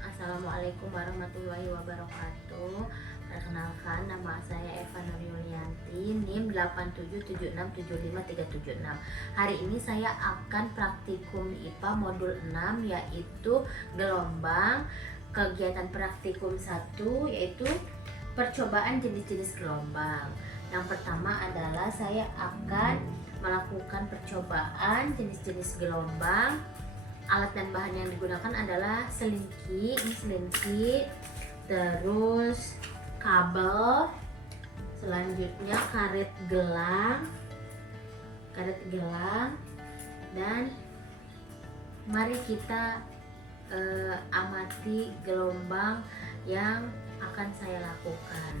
Assalamualaikum warahmatullahi wabarakatuh. Perkenalkan, nama saya Eva Nur Yulianti, NIM 87767536. Hari ini saya akan praktikum IPA modul 6, yaitu gelombang. Kegiatan praktikum 1 yaitu percobaan jenis-jenis gelombang. Yang pertama adalah saya akan melakukan percobaan jenis-jenis gelombang. Alat dan bahan yang digunakan adalah selingki, terus kabel, selanjutnya karet gelang, dan mari kita amati gelombang yang akan saya lakukan.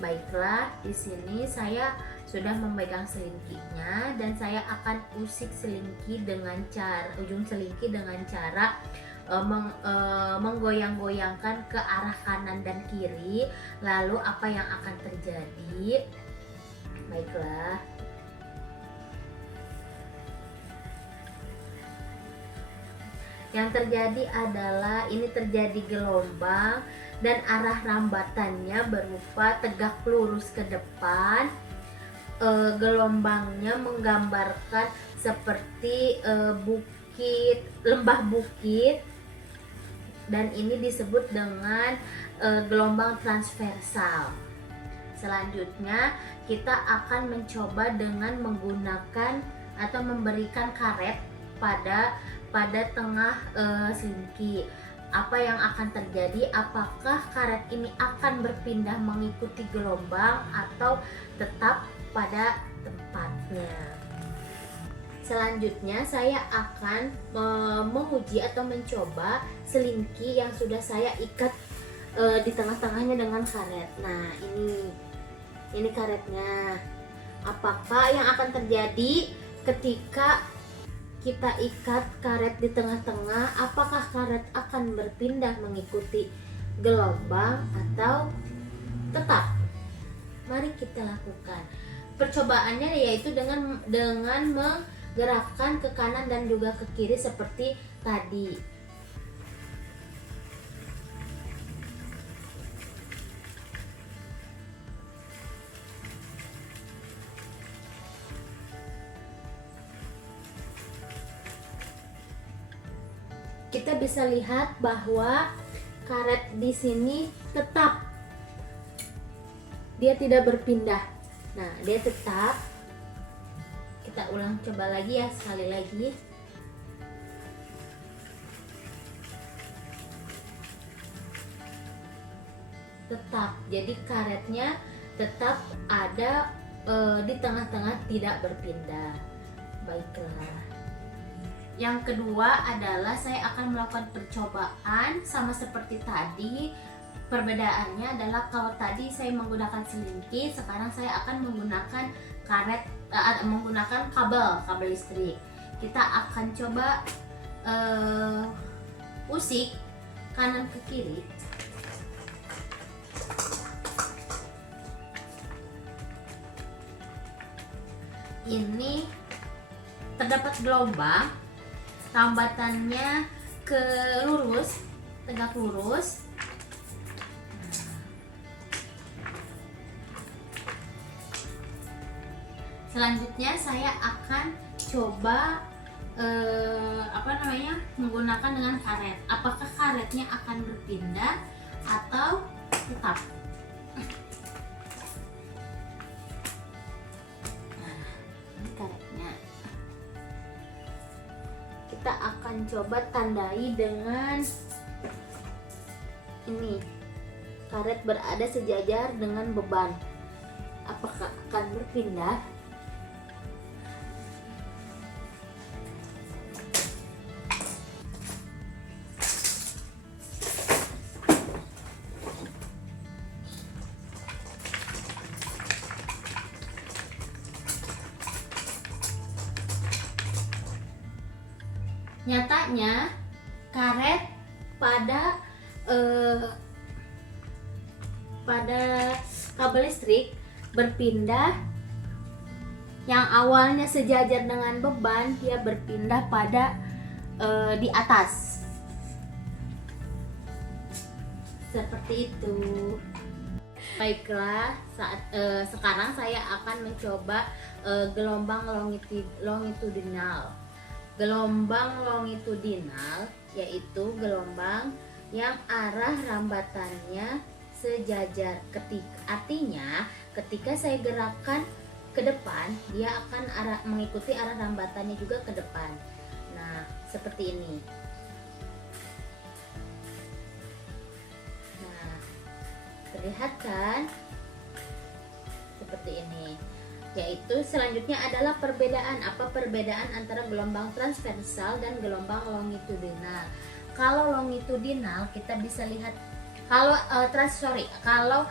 Baiklah, di sini saya sudah memegang selingkinya dan saya akan usik ujung selingki dengan cara menggoyang-goyangkan ke arah kanan dan kiri. Lalu apa yang akan terjadi? Baiklah. Yang terjadi adalah ini terjadi gelombang dan arah rambatannya berupa tegak lurus ke depan. Gelombangnya menggambarkan seperti lembah bukit, dan ini disebut dengan gelombang transversal. Selanjutnya kita akan mencoba dengan menggunakan atau memberikan karet pada tengah selingki. Apa yang akan terjadi? Apakah karet ini akan berpindah mengikuti gelombang atau tetap pada tempatnya? Selanjutnya saya akan menguji atau mencoba selingki yang sudah saya ikat di tengah-tengahnya dengan karet. Nah, ini karetnya. Apakah yang akan terjadi ketika kita ikat karet di tengah-tengah? Apakah karet akan berpindah mengikuti gelombang atau tetap? Mari kita lakukan. Percobaannya yaitu dengan menggerakkan ke kanan dan juga ke kiri seperti tadi. Kita bisa lihat bahwa karet di sini tetap, dia tidak berpindah. Nah, dia tetap. Kita ulang coba lagi ya, sekali lagi. Tetap. Jadi karetnya tetap ada di tengah-tengah, tidak berpindah. Baiklah. Yang kedua adalah saya akan melakukan percobaan sama seperti tadi. Perbedaannya adalah kalau tadi saya menggunakan selingki, sekarang saya akan menggunakan menggunakan kabel listrik. Kita akan coba usik kanan ke kiri. Ini terdapat gelombang, rambatannya tegak lurus. Selanjutnya saya akan coba menggunakan dengan karet. Apakah karetnya akan berpindah atau tetap? Nah, ini karetnya. Kita akan coba tandai dengan ini. Karet berada sejajar dengan beban. Apakah akan berpindah? Nyatanya karet pada kabel listrik berpindah. Yang awalnya sejajar dengan beban, dia berpindah pada di atas. seperti itu. Baiklah, sekarang saya akan mencoba gelombang longitudinal. Gelombang longitudinal yaitu gelombang yang arah rambatannya sejajar. Artinya ketika saya gerakkan ke depan, dia akan mengikuti arah rambatannya juga ke depan. Nah, seperti ini. Nah, terlihat kan? Seperti ini. Yaitu selanjutnya adalah perbedaan. Apa perbedaan antara gelombang transversal dan gelombang longitudinal? Kalau longitudinal kita bisa lihat, kalau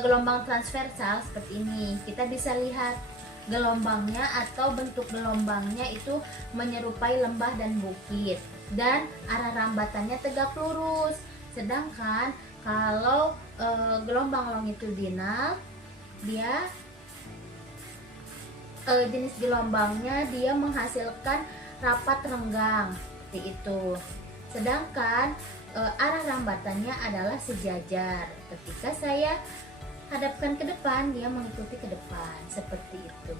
gelombang transversal seperti ini, kita bisa lihat gelombangnya atau bentuk gelombangnya itu menyerupai lembah dan bukit dan arah rambatannya tegak lurus. Sedangkan kalau gelombang longitudinal, dia jenis gelombangnya dia menghasilkan rapat renggang seperti itu. Sedangkan arah rambatannya adalah sejajar. Ketika saya hadapkan ke depan, dia mengikuti ke depan seperti itu.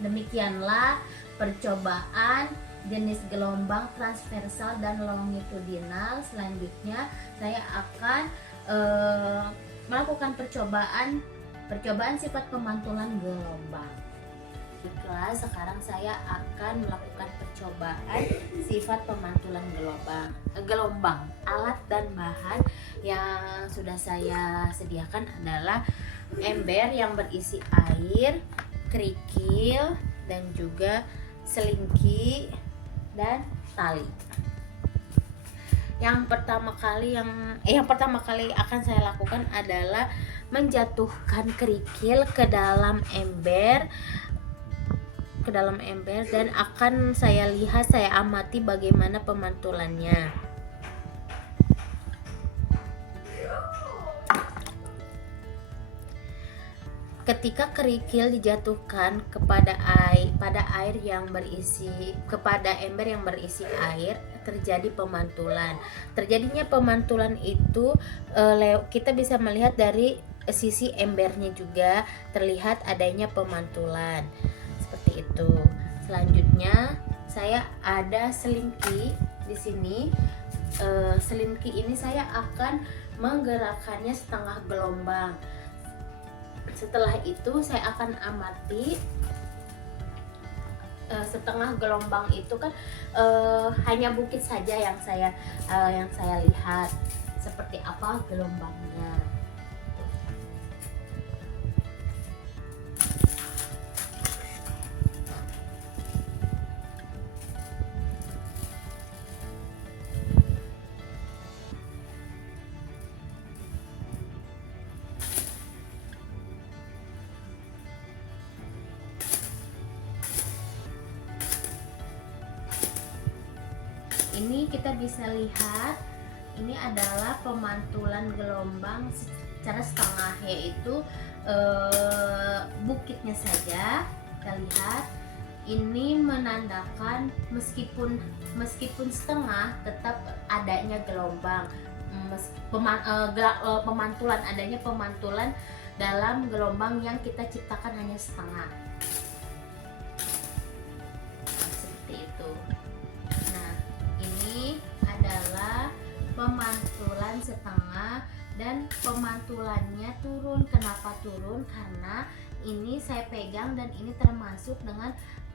Demikianlah percobaan jenis gelombang transversal dan longitudinal. Selanjutnya saya akan melakukan percobaan sifat pemantulan gelombang. Baiklah, sekarang saya akan melakukan percobaan sifat pemantulan gelombang. Alat dan bahan yang sudah saya sediakan adalah ember yang berisi air, kerikil, dan juga selingki dan tali. Yang pertama kali akan saya lakukan adalah menjatuhkan kerikil ke dalam ember dan akan saya amati bagaimana pemantulannya. Ketika kerikil dijatuhkan kepada ember yang berisi air, terjadi pemantulan. Terjadinya pemantulan itu kita bisa melihat dari sisi embernya juga terlihat adanya pemantulan. Seperti itu. Selanjutnya saya ada selingki di sini. Selingki ini saya akan menggerakkannya setengah gelombang. Setelah itu saya akan amati setengah gelombang itu kan hanya bukit saja yang saya lihat seperti apa gelombangnya. Ini kita bisa lihat ini adalah pemantulan gelombang secara setengah, yaitu bukitnya saja kita lihat. Ini menandakan meskipun setengah tetap adanya gelombang, adanya pemantulan dalam gelombang yang kita ciptakan hanya setengah. Seperti itu. Pemantulan setengah dan pemantulannya turun. Kenapa turun? Karena ini saya pegang dan ini termasuk dengan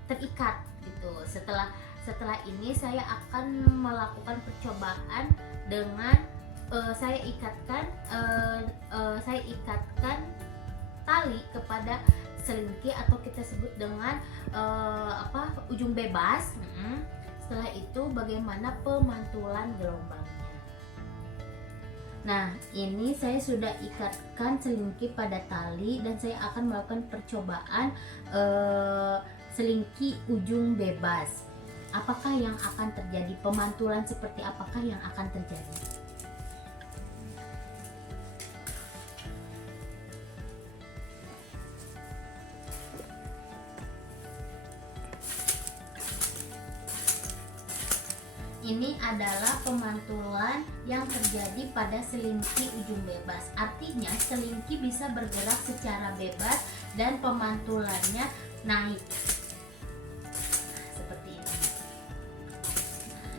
terikat gitu. Setelah ini saya akan melakukan percobaan dengan saya ikatkan tali kepada selingki atau kita sebut dengan ujung bebas. Setelah itu bagaimana pemantulan gelombangnya. Nah, ini saya sudah ikatkan selingki pada tali dan saya akan melakukan percobaan selingki ujung bebas. Apakah yang akan terjadi? Pemantulan seperti apakah yang akan terjadi? ini adalah pemantulan yang terjadi pada selingki ujung bebas. Artinya selingki bisa bergerak secara bebas dan pemantulannya naik. Seperti ini.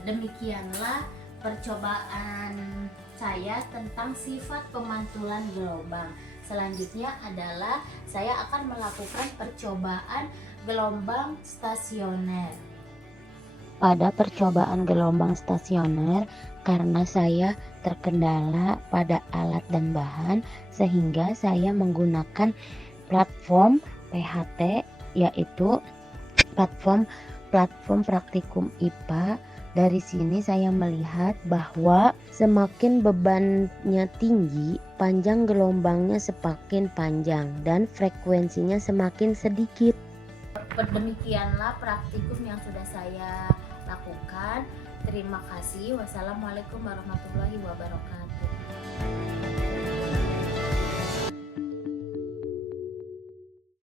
Demikianlah percobaan saya tentang sifat pemantulan gelombang. Selanjutnya adalah saya akan melakukan percobaan gelombang stasioner. Pada percobaan gelombang stasioner, karena saya terkendala pada alat dan bahan, sehingga saya menggunakan platform PHT, yaitu platform praktikum IPA. Dari sini saya melihat bahwa semakin bebannya tinggi, panjang gelombangnya semakin panjang dan frekuensinya semakin sedikit. Demikianlah praktikum yang sudah saya lakukan. Terima kasih. Wassalamualaikum warahmatullahi wabarakatuh.